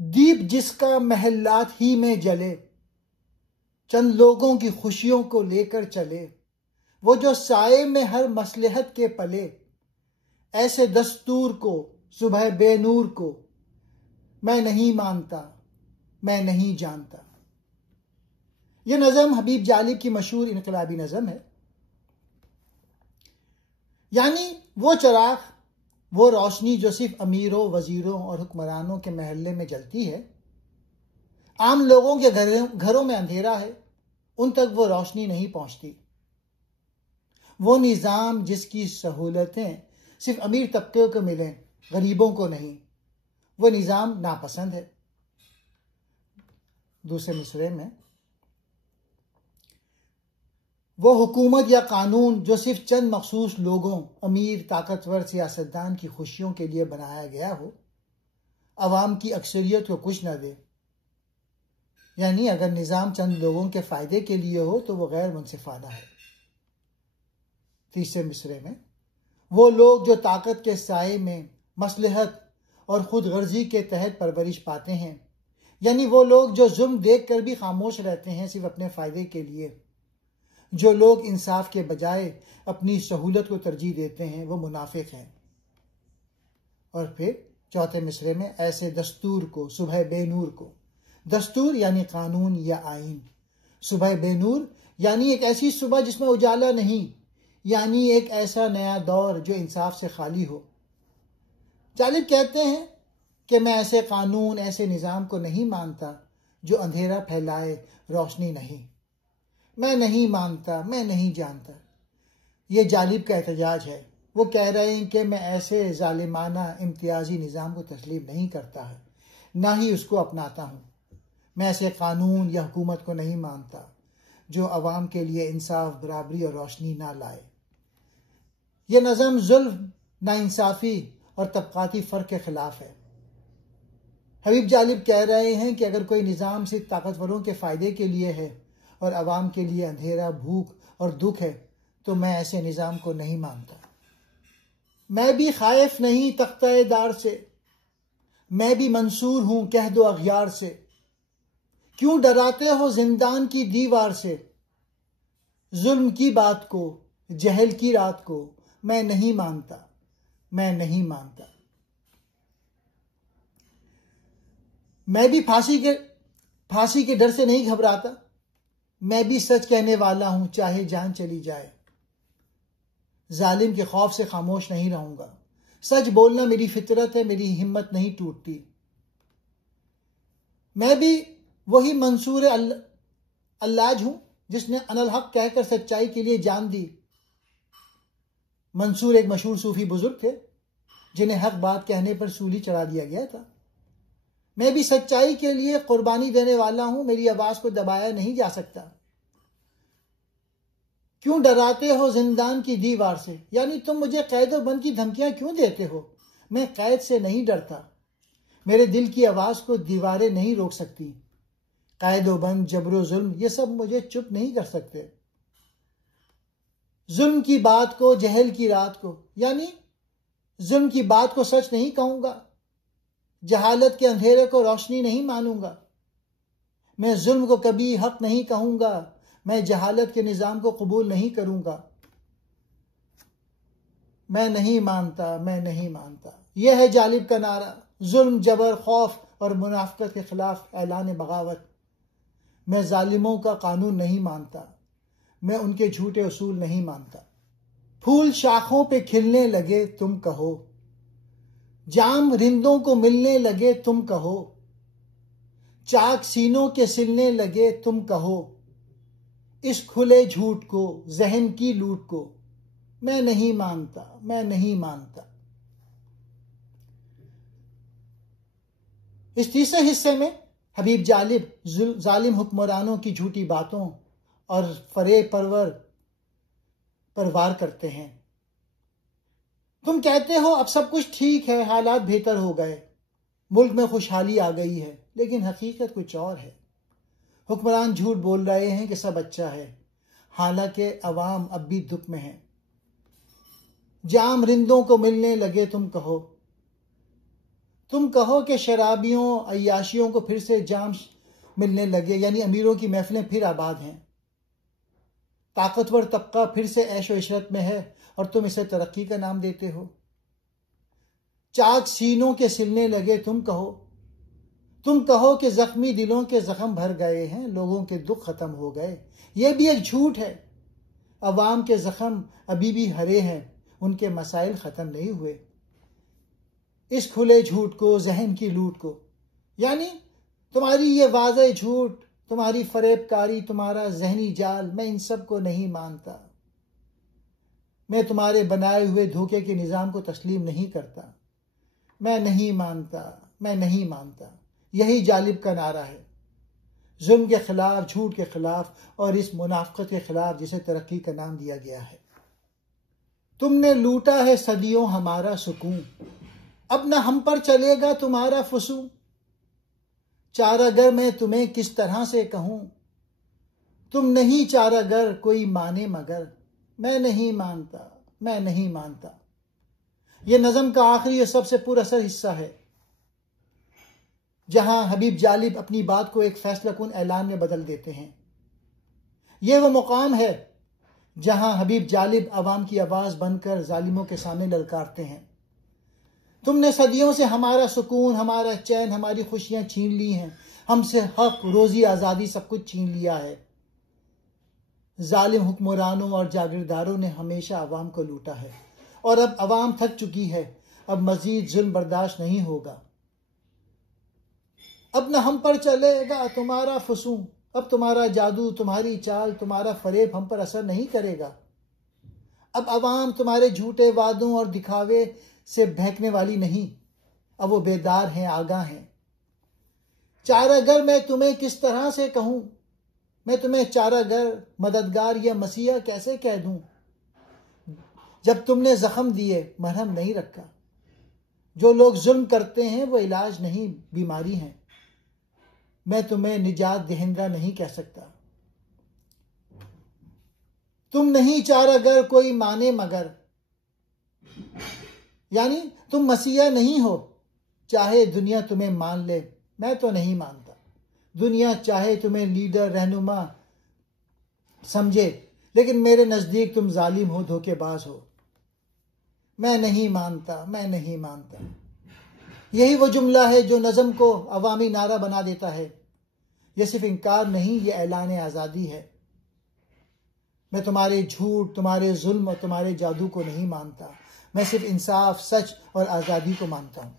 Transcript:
دیپ جس کا محلات ہی میں جلے، چند لوگوں کی خوشیوں کو لے کر چلے، وہ جو سائے میں ہر مصلحت کے پلے، ایسے دستور کو صبح بے نور کو میں نہیں مانتا، میں نہیں جانتا۔ یہ نظم حبیب جالب کی مشہور انقلابی نظم ہے۔ یعنی وہ چراغ، وہ روشنی جو صرف امیروں، وزیروں اور حکمرانوں کے محلے میں جلتی ہے، عام لوگوں کے گھروں میں اندھیرا ہے، ان تک وہ روشنی نہیں پہنچتی۔ وہ نظام جس کی سہولتیں صرف امیر طبقے کو ملیں، غریبوں کو نہیں، وہ نظام ناپسند ہے۔ دوسرے مصرعے میں، وہ حکومت یا قانون جو صرف چند مخصوص لوگوں، امیر، طاقتور سیاستدان کی خوشیوں کے لیے بنایا گیا ہو، عوام کی اکثریت کو کچھ نہ دے۔ یعنی اگر نظام چند لوگوں کے فائدے کے لیے ہو تو وہ غیر منصفانہ ہے۔ تیسرے مصرعے میں، وہ لوگ جو طاقت کے سائے میں مصلحت اور خود غرضی کے تحت پرورش پاتے ہیں، یعنی وہ لوگ جو ظلم دیکھ کر بھی خاموش رہتے ہیں صرف اپنے فائدے کے لیے، جو لوگ انصاف کے بجائے اپنی سہولت کو ترجیح دیتے ہیں، وہ منافق ہیں۔ اور پھر چوتھے مصرعے میں، ایسے دستور کو صبح بے نور کو، دستور یعنی قانون یا آئین، صبح بے نور یعنی ایک ایسی صبح جس میں اجالا نہیں، یعنی ایک ایسا نیا دور جو انصاف سے خالی ہو۔ جالب کہتے ہیں کہ میں ایسے قانون، ایسے نظام کو نہیں مانتا جو اندھیرا پھیلائے، روشنی نہیں۔ میں نہیں مانتا، میں نہیں جانتا۔ یہ جالب کا احتجاج ہے۔ وہ کہہ رہے ہیں کہ میں ایسے ظالمانہ امتیازی نظام کو تسلیم نہیں کرتا ہے، نہ ہی اس کو اپناتا ہوں۔ میں ایسے قانون یا حکومت کو نہیں مانتا جو عوام کے لیے انصاف، برابری اور روشنی نہ لائے۔ یہ نظم ظلم، ناانصافی اور طبقاتی فرق کے خلاف ہے۔ حبیب جالب کہہ رہے ہیں کہ اگر کوئی نظام صرف طاقتوروں کے فائدے کے لیے ہے اور عوام کے لیے اندھیرا، بھوک اور دکھ ہے تو میں ایسے نظام کو نہیں مانتا۔ میں بھی خائف نہیں تختہ دار سے، میں بھی منصور ہوں کہہ دو اغیار سے، کیوں ڈراتے ہو زندان کی دیوار سے، ظلم کی بات کو، جہل کی رات کو میں نہیں مانتا، میں نہیں مانتا۔ میں بھی پھانسی کے ڈر سے نہیں گھبراتا، میں بھی سچ کہنے والا ہوں چاہے جان چلی جائے، ظالم کے خوف سے خاموش نہیں رہوں گا، سچ بولنا میری فطرت ہے، میری ہمت نہیں ٹوٹتی۔ میں بھی وہی منصور اللاج ہوں جس نے انا الحق کہہ کر سچائی کے لیے جان دی۔ منصور ایک مشہور صوفی بزرگ تھے جنہیں حق بات کہنے پر سولی چڑھا دیا گیا تھا۔ میں بھی سچائی کے لیے قربانی دینے والا ہوں، میری آواز کو دبایا نہیں جا سکتا۔ کیوں ڈراتے ہو زندان کی دیوار سے، یعنی تم مجھے قید و بند کی دھمکیاں کیوں دیتے ہو؟ میں قید سے نہیں ڈرتا، میرے دل کی آواز کو دیواریں نہیں روک سکتی۔ قید و بند، جبر و ظلم، یہ سب مجھے چپ نہیں کر سکتے۔ ظلم کی بات کو، جہل کی رات کو، یعنی ظلم کی بات کو سچ نہیں کہوں گا، جہالت کے اندھیرے کو روشنی نہیں مانوں گا۔ میں ظلم کو کبھی حق نہیں کہوں گا، میں جہالت کے نظام کو قبول نہیں کروں گا۔ میں نہیں مانتا، میں نہیں مانتا۔ یہ ہے جالب کا نعرہ، ظلم، جبر، خوف اور منافقت کے خلاف اعلان بغاوت۔ میں ظالموں کا قانون نہیں مانتا، میں ان کے جھوٹے اصول نہیں مانتا۔ پھول شاخوں پہ کھلنے لگے تم کہو، جام رندوں کو ملنے لگے تم کہو، چاک سینوں کے سلنے لگے تم کہو، اس کھلے جھوٹ کو، ذہن کی لوٹ کو میں نہیں مانتا، میں نہیں مانتا۔ اس تیسرے حصے میں حبیب جالب ظالم حکمرانوں کی جھوٹی باتوں اور فریب پرور پر وار کرتے ہیں۔ تم کہتے ہو اب سب کچھ ٹھیک ہے، حالات بہتر ہو گئے، ملک میں خوشحالی آ گئی ہے، لیکن حقیقت کچھ اور ہے۔ حکمران جھوٹ بول رہے ہیں کہ سب اچھا ہے، حالانکہ عوام اب بھی دکھ میں ہے۔ جام رندوں کو ملنے لگے تم کہو، تم کہو کہ شرابیوں عیاشیوں کو پھر سے جام ملنے لگے، یعنی امیروں کی محفلیں پھر آباد ہیں، طاقتور طبقہ پھر سے عیش و عشرت میں ہے اور تم اسے ترقی کا نام دیتے ہو۔ چاک سینوں کے سلنے لگے، تم کہو کہ زخمی دلوں کے زخم بھر گئے ہیں، لوگوں کے دکھ ختم ہو گئے۔ یہ بھی ایک جھوٹ ہے، عوام کے زخم ابھی بھی ہرے ہیں، ان کے مسائل ختم نہیں ہوئے۔ اس کھلے جھوٹ کو، ذہن کی لوٹ کو، یعنی تمہاری یہ واضح جھوٹ، تمہاری فریب کاری، تمہارا ذہنی جال، میں ان سب کو نہیں مانتا۔ میں تمہارے بنائے ہوئے دھوکے کے نظام کو تسلیم نہیں کرتا۔ میں نہیں مانتا۔ یہی جالب کا نعرہ ہے، ظلم کے خلاف، جھوٹ کے خلاف اور اس منافقت کے خلاف جسے ترقی کا نام دیا گیا ہے۔ تم نے لوٹا ہے صدیوں ہمارا سکون، اب نہ ہم پر چلے گا تمہارا فسون۔ چارہ گر میں تمہیں کس طرح سے کہوں، تم نہیں چارہ گر کوئی مانے مگر، میں نہیں مانتا۔ یہ نظم کا آخری اور سب سے پر اثر حصہ ہے، جہاں حبیب جالب اپنی بات کو ایک فیصلہ کن اعلان میں بدل دیتے ہیں۔ یہ وہ مقام ہے جہاں حبیب جالب عوام کی آواز بن کر ظالموں کے سامنے للکارتے ہیں۔ تم نے صدیوں سے ہمارا سکون، ہمارا چین، ہماری خوشیاں چھین لی ہیں، ہم سے حق، روزی، آزادی سب کچھ چھین لیا ہے۔ ظالم حکمرانوں اور جاگیرداروں نے ہمیشہ عوام کو لوٹا ہے، اور اب عوام تھک چکی ہے، اب مزید ظلم برداشت نہیں ہوگا۔ اب نہ ہم پر چلے گا تمہارا فسون، اب تمہارا جادو، تمہاری چال، تمہارا فریب ہم پر اثر نہیں کرے گا۔ اب عوام تمہارے جھوٹے وعدوں اور دکھاوے سے بہکنے والی نہیں، اب وہ بیدار ہیں، آگاہ ہیں۔ چارہ گر میں تمہیں کس طرح سے کہوں، میں تمہیں چارہ گر، مددگار یا مسیحا کیسے کہہ دوں، جب تم نے زخم دیے مرہم نہیں رکھا۔ جو لوگ ظلم کرتے ہیں وہ علاج نہیں، بیماری ہیں، میں تمہیں نجات دہندہ نہیں کہہ سکتا۔ تم نہیں چارہ گر کوئی مانے مگر، یعنی تم مسیحا نہیں ہو، چاہے دنیا تمہیں مان لے، میں تو نہیں مانتا۔ دنیا چاہے تمہیں لیڈر، رہنما سمجھے، لیکن میرے نزدیک تم ظالم ہو، دھوکے باز ہو۔ میں نہیں مانتا۔ یہی وہ جملہ ہے جو نظم کو عوامی نعرہ بنا دیتا ہے۔ یہ صرف انکار نہیں، یہ اعلان آزادی ہے۔ میں تمہارے جھوٹ، تمہارے ظلم اور تمہارے جادو کو نہیں مانتا، میں صرف انصاف، سچ اور آزادی کو مانتا ہوں۔